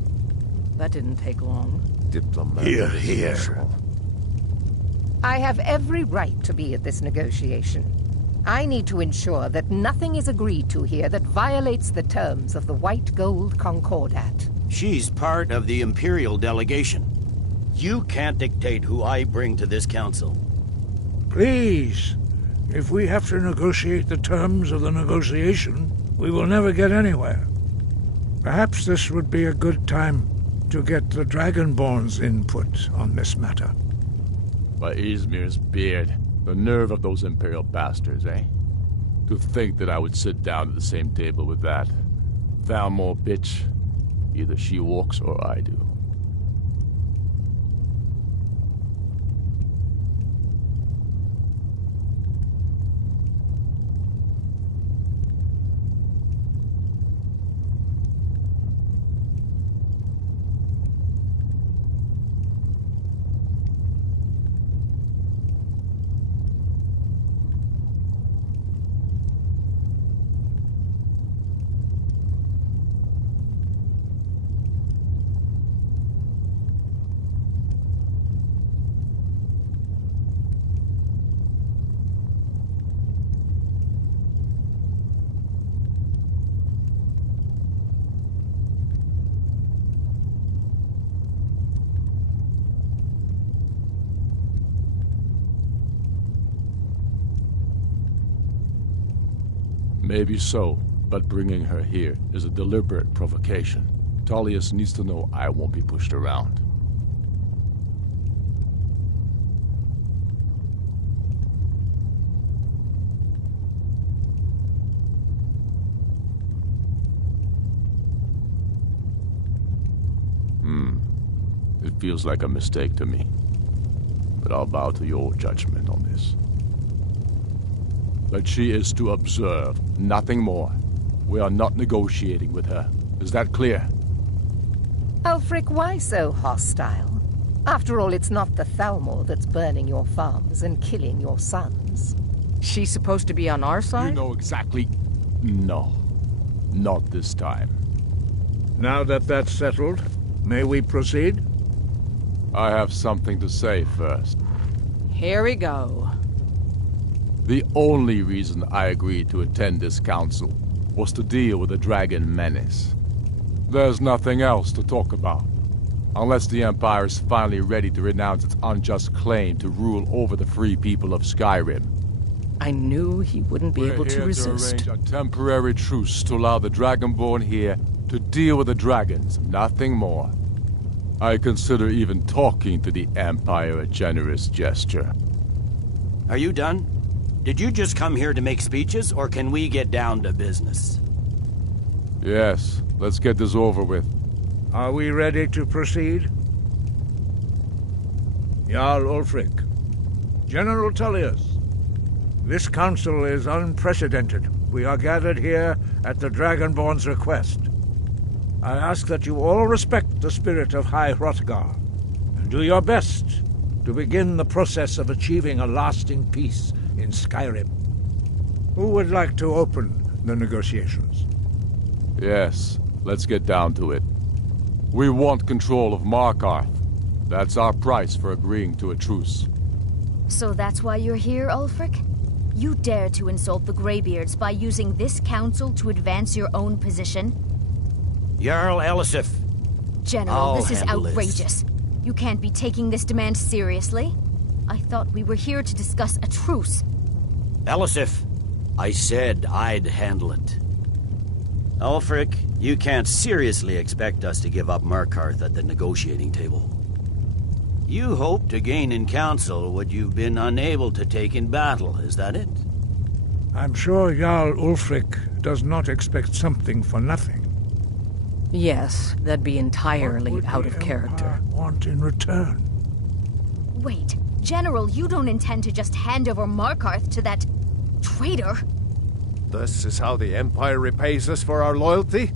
That didn't take long. Diplomat. Here. I have every right to be at this negotiation. I need to ensure that nothing is agreed to here that violates the terms of the White Gold Concordat. She's part of the Imperial delegation. You can't dictate who I bring to this council. Please, if we have to negotiate the terms of the negotiation, we will never get anywhere. Perhaps this would be a good time to get the Dragonborn's input on this matter. By Izmir's beard, the nerve of those Imperial bastards, eh? To think that I would sit down at the same table with that Thalmor bitch. Either she walks or I do. Maybe so, but bringing her here is a deliberate provocation. Tullius needs to know I won't be pushed around. It feels like a mistake to me, but I'll bow to your judgment on this. But she is to observe, nothing more. We are not negotiating with her. Is that clear? Ulfric, why so hostile? After all, it's not the Thalmor that's burning your farms and killing your sons. She's supposed to be on our side? You know exactly... No. Not this time. Now that that's settled, may we proceed? I have something to say first. Here we go. The only reason I agreed to attend this council was to deal with the dragon menace. There's nothing else to talk about. Unless the Empire is finally ready to renounce its unjust claim to rule over the free people of Skyrim. I knew he wouldn't be able to resist. We're here to arrange a temporary truce to allow the Dragonborn here to deal with the dragons, nothing more. I consider even talking to the Empire a generous gesture. Are you done? Did you just come here to make speeches, or can we get down to business? Yes, let's get this over with. Are we ready to proceed? Jarl Ulfric. General Tullius. This council is unprecedented. We are gathered here at the Dragonborn's request. I ask that you all respect the spirit of High Hrothgar, and do your best to begin the process of achieving a lasting peace in Skyrim. Who would like to open the negotiations? Yes, let's get down to it. We want control of Markarth. That's our price for agreeing to a truce. So that's why you're here, Ulfric? You dare to insult the Greybeards by using this council to advance your own position? Jarl Elisif. General, this is outrageous. You can't be taking this demand seriously. I thought we were here to discuss a truce. Elisif, I said I'd handle it. Ulfric, you can't seriously expect us to give up Markarth at the negotiating table. You hope to gain in council what you've been unable to take in battle, is that it? I'm sure Jarl Ulfric does not expect something for nothing. Yes, that'd be entirely out of character. Want in return? Wait, General, you don't intend to just hand over Markarth to that traitor? This is how the Empire repays us for our loyalty?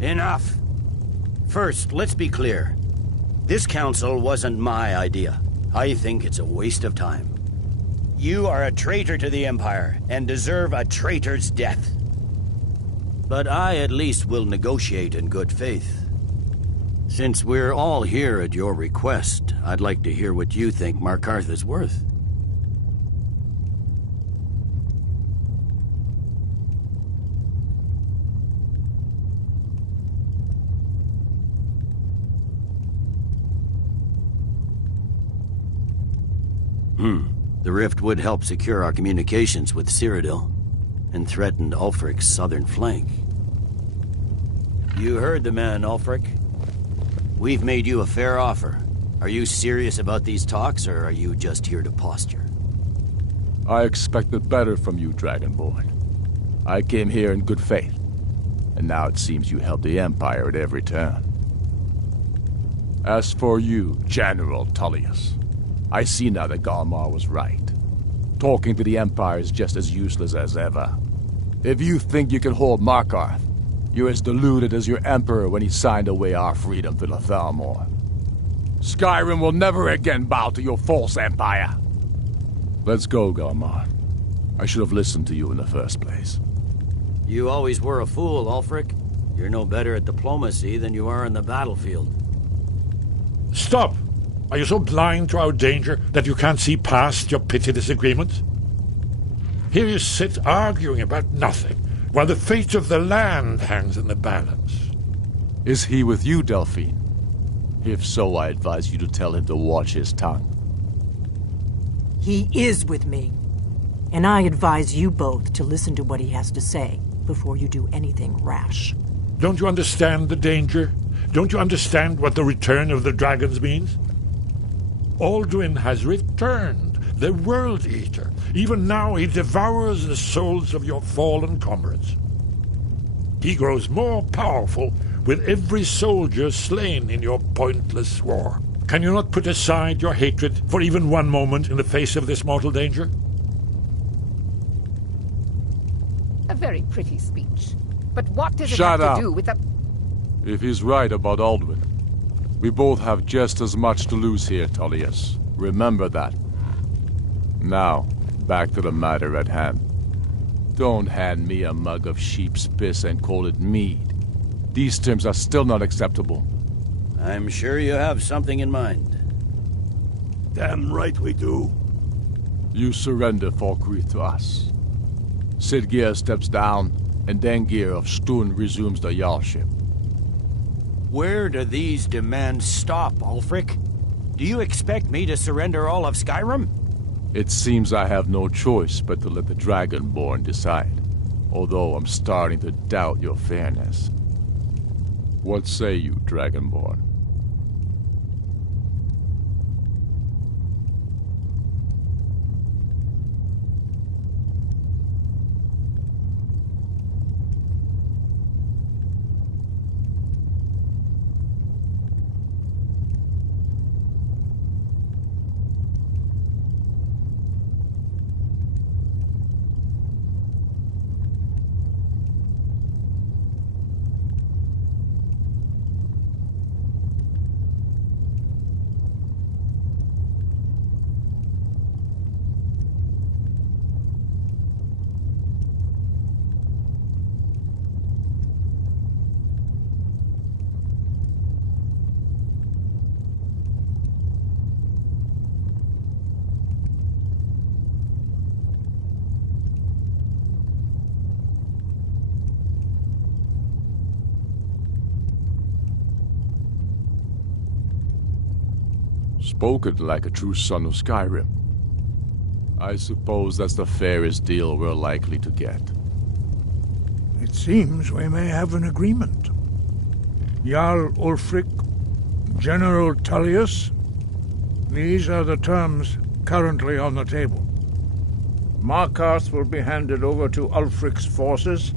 Enough. First, let's be clear. This council wasn't my idea. I think it's a waste of time. You are a traitor to the Empire, and deserve a traitor's death. But I at least will negotiate in good faith. Since we're all here at your request, I'd like to hear what you think Markarth is worth. The rift would help secure our communications with Cyrodiil, and threatened Ulfric's southern flank. You heard the man, Ulfric. We've made you a fair offer. Are you serious about these talks, or are you just here to posture? I expected better from you, Dragonborn. I came here in good faith, and now it seems you help the Empire at every turn. As for you, General Tullius, I see now that Galmar was right. Talking to the Empire is just as useless as ever. If you think you can hold Markarth, you're as deluded as your Emperor when he signed away our freedom to the Thalmor. Skyrim will never again bow to your false empire. Let's go, Galmar. I should have listened to you in the first place. You always were a fool, Ulfric. You're no better at diplomacy than you are in the battlefield. Stop! Are you so blind to our danger that you can't see past your petty disagreements? Here you sit arguing about nothing, while the fate of the land hangs in the balance. Is he with you, Delphine? If so, I advise you to tell him to watch his tongue. He is with me. And I advise you both to listen to what he has to say before you do anything rash. Don't you understand the danger? Don't you understand what the return of the dragons means? Alduin has returned, the World Eater. Even now he devours the souls of your fallen comrades. He grows more powerful with every soldier slain in your pointless war. Can you not put aside your hatred for even one moment in the face of this mortal danger? A very pretty speech. But what does it Shut have up. to do with the... If he's right about Alduin, we both have just as much to lose here, Tullius. Remember that. Now, back to the matter at hand. Don't hand me a mug of sheep's piss and call it mead. These terms are still not acceptable. I'm sure you have something in mind. Damn right we do. You surrender Falkreath to us. Sidgeir steps down, and Dengir of Stun resumes the Jarlship. Where do these demands stop, Ulfric? Do you expect me to surrender all of Skyrim? It seems I have no choice but to let the Dragonborn decide, although I'm starting to doubt your fairness. What say you, Dragonborn? Spoken like a true son of Skyrim. I suppose that's the fairest deal we're likely to get. It seems we may have an agreement. Jarl Ulfric, General Tullius, these are the terms currently on the table. Markarth will be handed over to Ulfric's forces,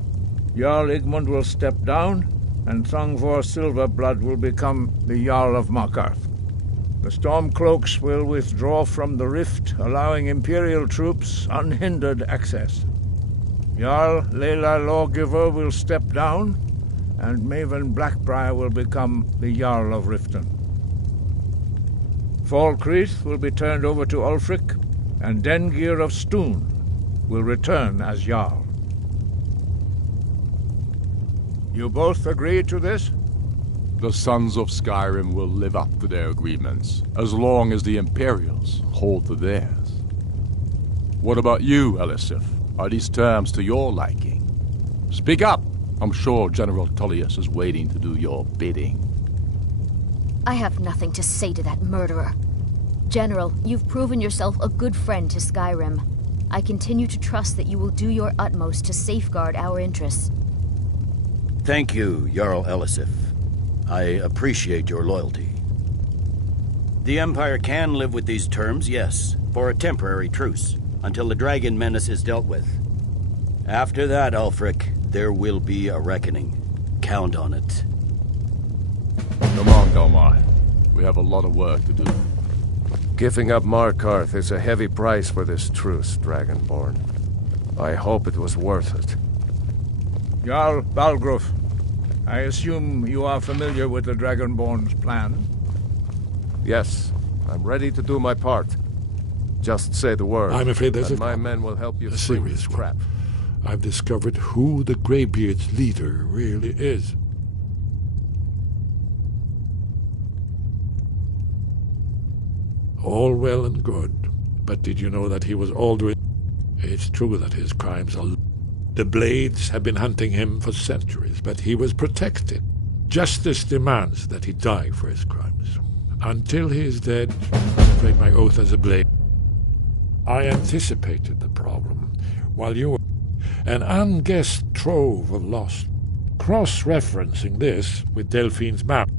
Jarl Igmund will step down, and Thongvor Silverblood will become the Jarl of Markarth. The Stormcloaks will withdraw from the Rift, allowing Imperial troops unhindered access. Jarl Layla Lawgiver will step down, and Maven Blackbriar will become the Jarl of Riften. Falkreath will be turned over to Ulfric, and Dengir of Stoon will return as Jarl. You both agree to this? The Sons of Skyrim will live up to their agreements, as long as the Imperials hold to theirs. What about you, Elisif? Are these terms to your liking? Speak up! I'm sure General Tullius is waiting to do your bidding. I have nothing to say to that murderer. General, you've proven yourself a good friend to Skyrim. I continue to trust that you will do your utmost to safeguard our interests. Thank you, Jarl Elisif. I appreciate your loyalty. The Empire can live with these terms, yes, for a temporary truce, until the Dragon Menace is dealt with. After that, Ulfric, there will be a reckoning. Count on it. Come on, Delmar. We have a lot of work to do. Giving up Markarth is a heavy price for this truce, Dragonborn. I hope it was worth it. Jarl Balgruuf, I assume you are familiar with the Dragonborn's plan? Yes, I'm ready to do my part. Just say the word. I'm afraid there's and my men will help you a through serious this trap. I've discovered who the Greybeard's leader really is. All well and good, but did you know that he was Alduin? It's true that his crimes are... The Blades have been hunting him for centuries, but he was protected. Justice demands that he die for his crimes. Until he is dead, I break my oath as a Blade. I anticipated the problem, while you were an unguessed trove of lost. Cross-referencing this with Delphine's map.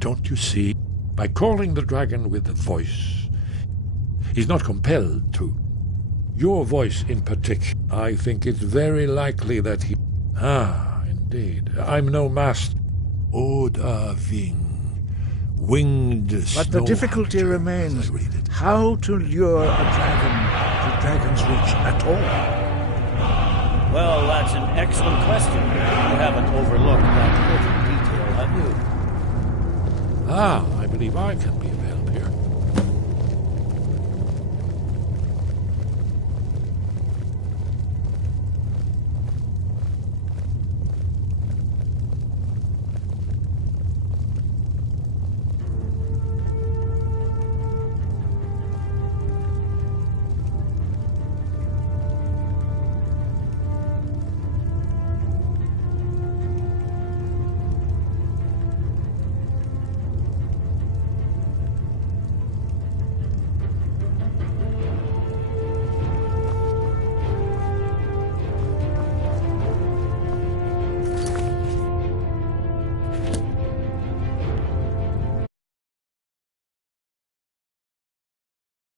Don't you see? By calling the dragon with the voice, he's not compelled to. Your voice in particular, I think it's very likely that he... indeed. I'm no master. Odahviing, winged But the difficulty remains how to lure a dragon to Dragon's Reach at all. Well, that's an excellent question. You haven't overlooked that little detail, have you? I believe I can be